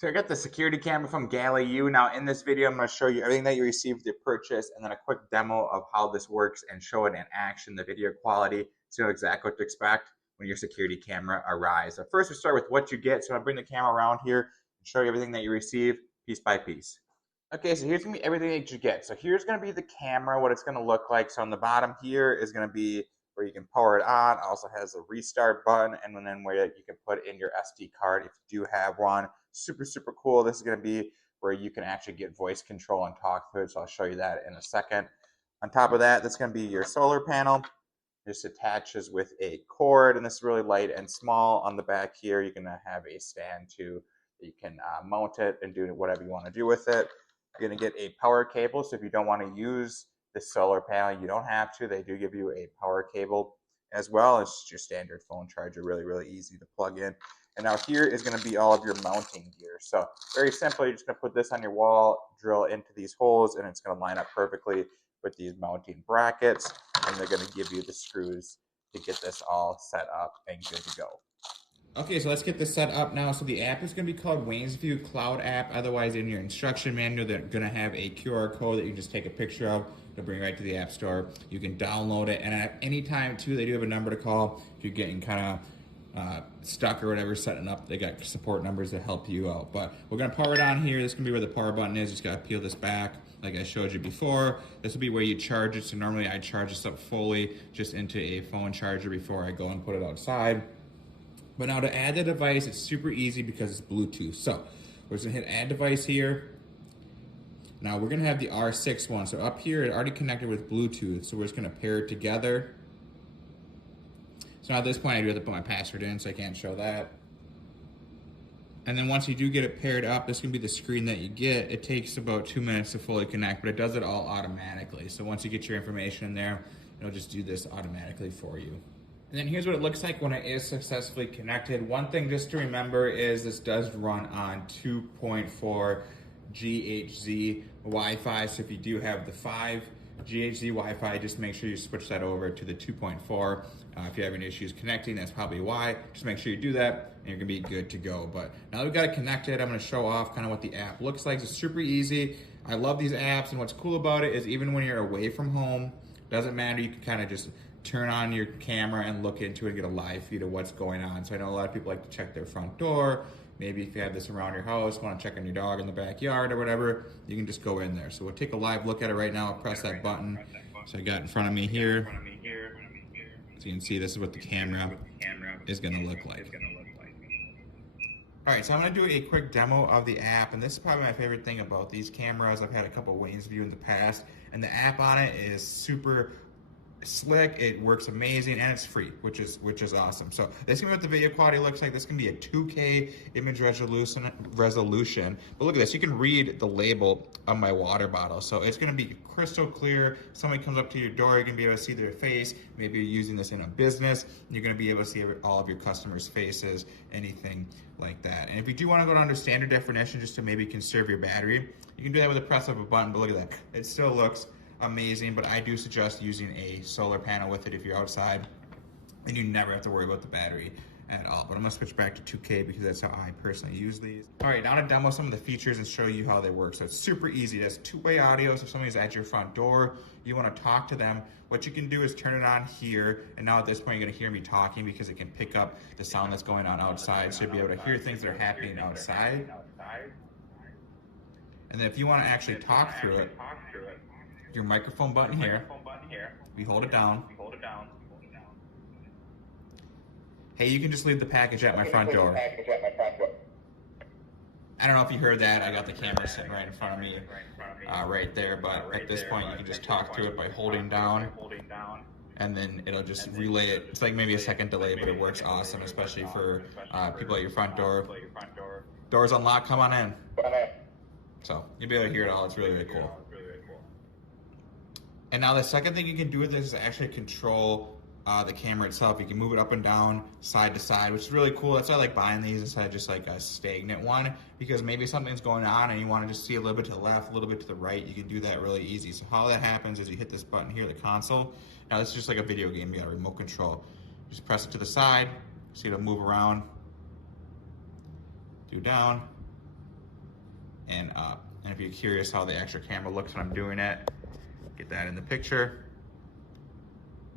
So I got the security camera from Galayou. Now in this video, I'm going to show you everything that you receive with your purchase and then a quick demo of how this works and show it in action, the video quality, so you know exactly what to expect when your security camera arrives. So first we start with what you get. So I bring the camera around here and show you everything that you receive piece by piece. Okay, so here's going to be everything that you get. So here's going to be the camera, what it's going to look like. So on the bottom here is going to be where you can power it on. It also has a restart button and then where you can put in your SD card if you do have one. Super, super cool. This is going to be where you can actually get voice control and talk to it. So I'll show you that in a second. On top of that, that's going to be your solar panel. Just attaches with a cord, and this is really light and small. On the back here, you can have a stand too. You can mount it and do whatever you want to do with it. You're going to get a power cable, so if you don't want to use the solar panel, you don't have to. They do give you a power cable as well as your standard phone charger. Really, really easy to plug in. And now here is going to be all of your mounting gear. So very simple, you're just going to put this on your wall, drill into these holes, and it's going to line up perfectly with these mounting brackets. And they're going to give you the screws to get this all set up and good to go. Okay, so let's get this set up now. So the app is going to be called Waynesview Cloud App. Otherwise, in your instruction manual, they're going to have a QR code that you just take a picture of. It'll bring you right to the App Store. You can download it, and at any time, too, they do have a number to call if you're getting kind of stuck or whatever setting up. They got support numbers to help you out. But we're going to power it on here. This is going to be where the power button is. Just got to peel this back like I showed you before. This will be where you charge it. So normally I charge this up fully just into a phone charger before I go and put it outside. But now to add the device, it's super easy because it's Bluetooth. So we're just gonna hit add device here. Now we're gonna have the R6 one. So up here, it already connected with Bluetooth. So we're just gonna pair it together. So now at this point, I do have to put my password in, so I can't show that. And then once you do get it paired up, this is gonna be the screen that you get. It takes about 2 minutes to fully connect, but it does it all automatically. So once you get your information in there, it'll just do this automatically for you. And then here's what it looks like when it is successfully connected. One thing just to remember is this does run on 2.4 GHz Wi-Fi. So if you do have the 5 GHz Wi-Fi, just make sure you switch that over to the 2.4. If you're having issues connecting, that's probably why. Just make sure you do that and you're gonna be good to go. But now that we've got it connected, I'm gonna show off kind of what the app looks like. It's super easy. I love these apps, and what's cool about it is even when you're away from home, doesn't matter, you can kind of just turn on your camera and look into it and get a live feed of what's going on. So I know a lot of people like to check their front door. Maybe if you have this around your house, want to check on your dog in the backyard or whatever, you can just go in there. So we'll take a live look at it right now. I'll press that button. So I got in front of me here. So you can see this is what the camera is going to look like. All right, so I'm gonna do a quick demo of the app, and this is probably my favorite thing about these cameras. I've had a couple of Waynesview in the past, and the app on it is super slick. It works amazing, and it's free, which is awesome. So this is gonna be what the video quality looks like. This can be a 2K image resolution. But look at this, you can read the label on my water bottle. So it's gonna be crystal clear. Somebody comes up to your door, you're gonna be able to see their face. Maybe you're using this in a business, you're gonna be able to see all of your customers' faces, anything like that. And if you do wanna go down to standard definition just to maybe conserve your battery, you can do that with the press of a button, but look at that. It still looks amazing, but I do suggest using a solar panel with it if you're outside, and you never have to worry about the battery at all. But I'm gonna switch back to 2K because that's how I personally use these. All right, now to demo some of the features and show you how they work. So it's super easy. It has two-way audio, so if somebody's at your front door, you wanna talk to them, what you can do is turn it on here, and now at this point, you're gonna hear me talking because it can pick up the sound that's going on outside, so you'll be able to hear things that are happening outside. And then if you wanna actually talk through it, your microphone button here, we hold it down. Hey, you can just leave the package at my front door. I don't know if you heard that. I got the camera sitting right in front of me, right there. But at this point, you can just talk through it by holding down, and then it'll just relay it. It's like maybe a second delay, but it works awesome, especially for people at your front door. Doors unlocked, come on in. So you'll be able to hear it all. It's really, really cool. And now the second thing you can do with this is actually control the camera itself. You can move it up and down, side to side, which is really cool. That's why I like buying these instead of just like a stagnant one, because maybe something's going on and you want to just see a little bit to the left, a little bit to the right. You can do that really easy. So how that happens is you hit this button here, the console. Now this is just like a video game. You got a remote control. Just press it to the side, see it'll move around, do down, and up. And if you're curious how the extra camera looks when I'm doing it, get that in the picture.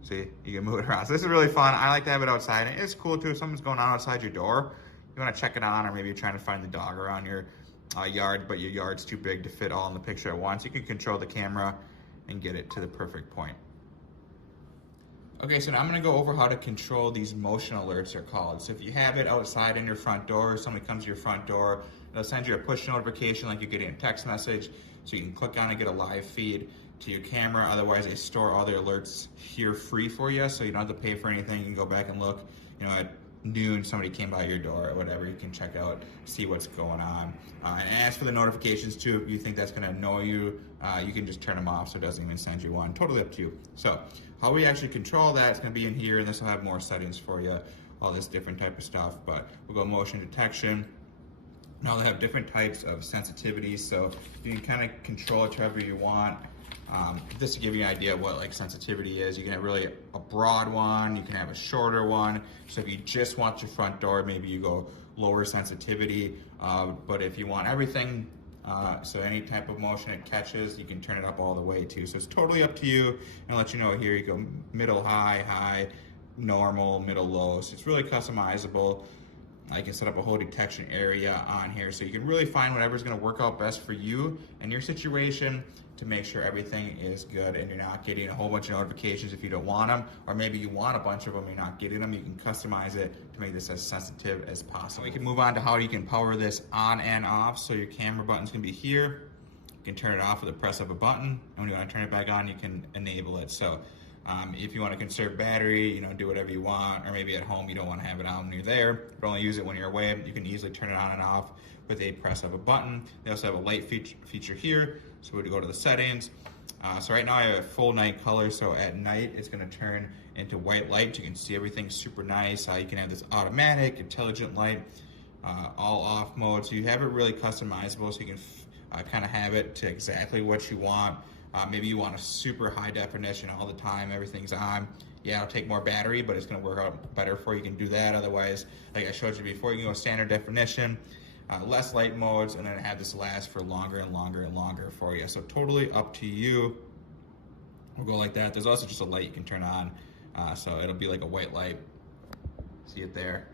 See, you can move it around. So this is really fun. I like to have it outside. And it's cool too if something's going on outside your door. You want to check it on, or maybe you're trying to find the dog around your yard, but your yard's too big to fit all in the picture at once. You can control the camera and get it to the perfect point. Okay, so now I'm gonna go over how to control these motion alerts, are called. So if you have it outside in your front door, or somebody comes to your front door, it'll send you a push notification like you're getting a text message, so you can click on it and get a live feed to your camera. Otherwise, they store all the alerts here free for you, so you don't have to pay for anything. You can go back and look, you know, at noon, somebody came by your door or whatever, you can check out, see what's going on. And as for the notifications too, if you think that's gonna annoy you, you can just turn them off so it doesn't even send you one. Totally up to you. So how we actually control that, it's gonna be in here, and this will have more settings for you, all this different type of stuff, but we'll go motion detection. Now they have different types of sensitivity, so you can kind of control it however you want. Just to give you an idea of what like sensitivity is, you can have really a broad one, you can have a shorter one. So if you just want your front door, maybe you go lower sensitivity. But if you want everything, so any type of motion it catches, you can turn it up all the way too. So it's totally up to you. And I'll let you know here, you go middle, high, high, normal, middle, low. So it's really customizable. I can set up a whole detection area on here, so you can really find whatever's gonna work out best for you and your situation to make sure everything is good and you're not getting a whole bunch of notifications if you don't want them, or maybe you want a bunch of them and you're not getting them. You can customize it to make this as sensitive as possible. We can move on to how you can power this on and off. So your camera button's gonna be here. You can turn it off with the press of a button, and when you wanna turn it back on, you can enable it. So if you want to conserve battery, you know, do whatever you want, or maybe at home you don't want to have it on when you're there, but only use it when you're away, you can easily turn it on and off with a press of a button. They also have a light feature here, so we'd go to the settings. So right now I have a full night color, so at night it's going to turn into white light. You can see everything super nice. You can have this automatic, intelligent light, all off mode, so you have it really customizable, so you can kind of have it to exactly what you want. Maybe you want a super high definition all the time, everything's on. Yeah, it'll take more battery, but it's gonna work out better for you. You can do that. Otherwise, like I showed you before, you can go standard definition, less light modes, and then have this last for longer and longer and longer for you. So totally up to you. We'll go like that. There's also just a light you can turn on. So it'll be like a white light. See it there?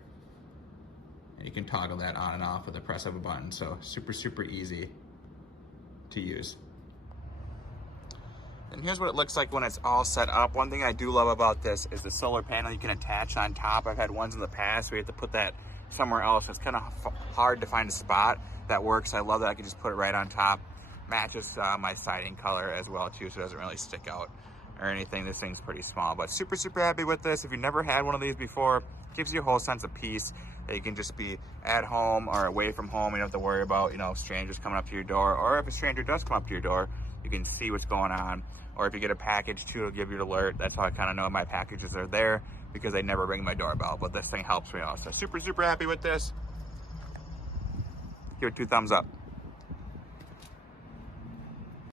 And you can toggle that on and off with the press of a button. So super, super easy to use. And here's what it looks like when it's all set up. One thing I do love about this is the solar panel you can attach on top. I've had ones in the past where you have to put that somewhere else. It's kind of hard to find a spot that works. I love that I can just put it right on top. Matches my siding color as well too, so it doesn't really stick out or anything. This thing's pretty small, but super, super happy with this. If you've never had one of these before, it gives you a whole sense of peace that you can just be at home or away from home. You don't have to worry about, you know, strangers coming up to your door, or if a stranger does come up to your door, you can see what's going on. Or if you get a package too, it'll give you an alert. That's how I kind of know my packages are there, because they never ring my doorbell, but this thing helps me out. So super, super happy with this. Give it 2 thumbs up.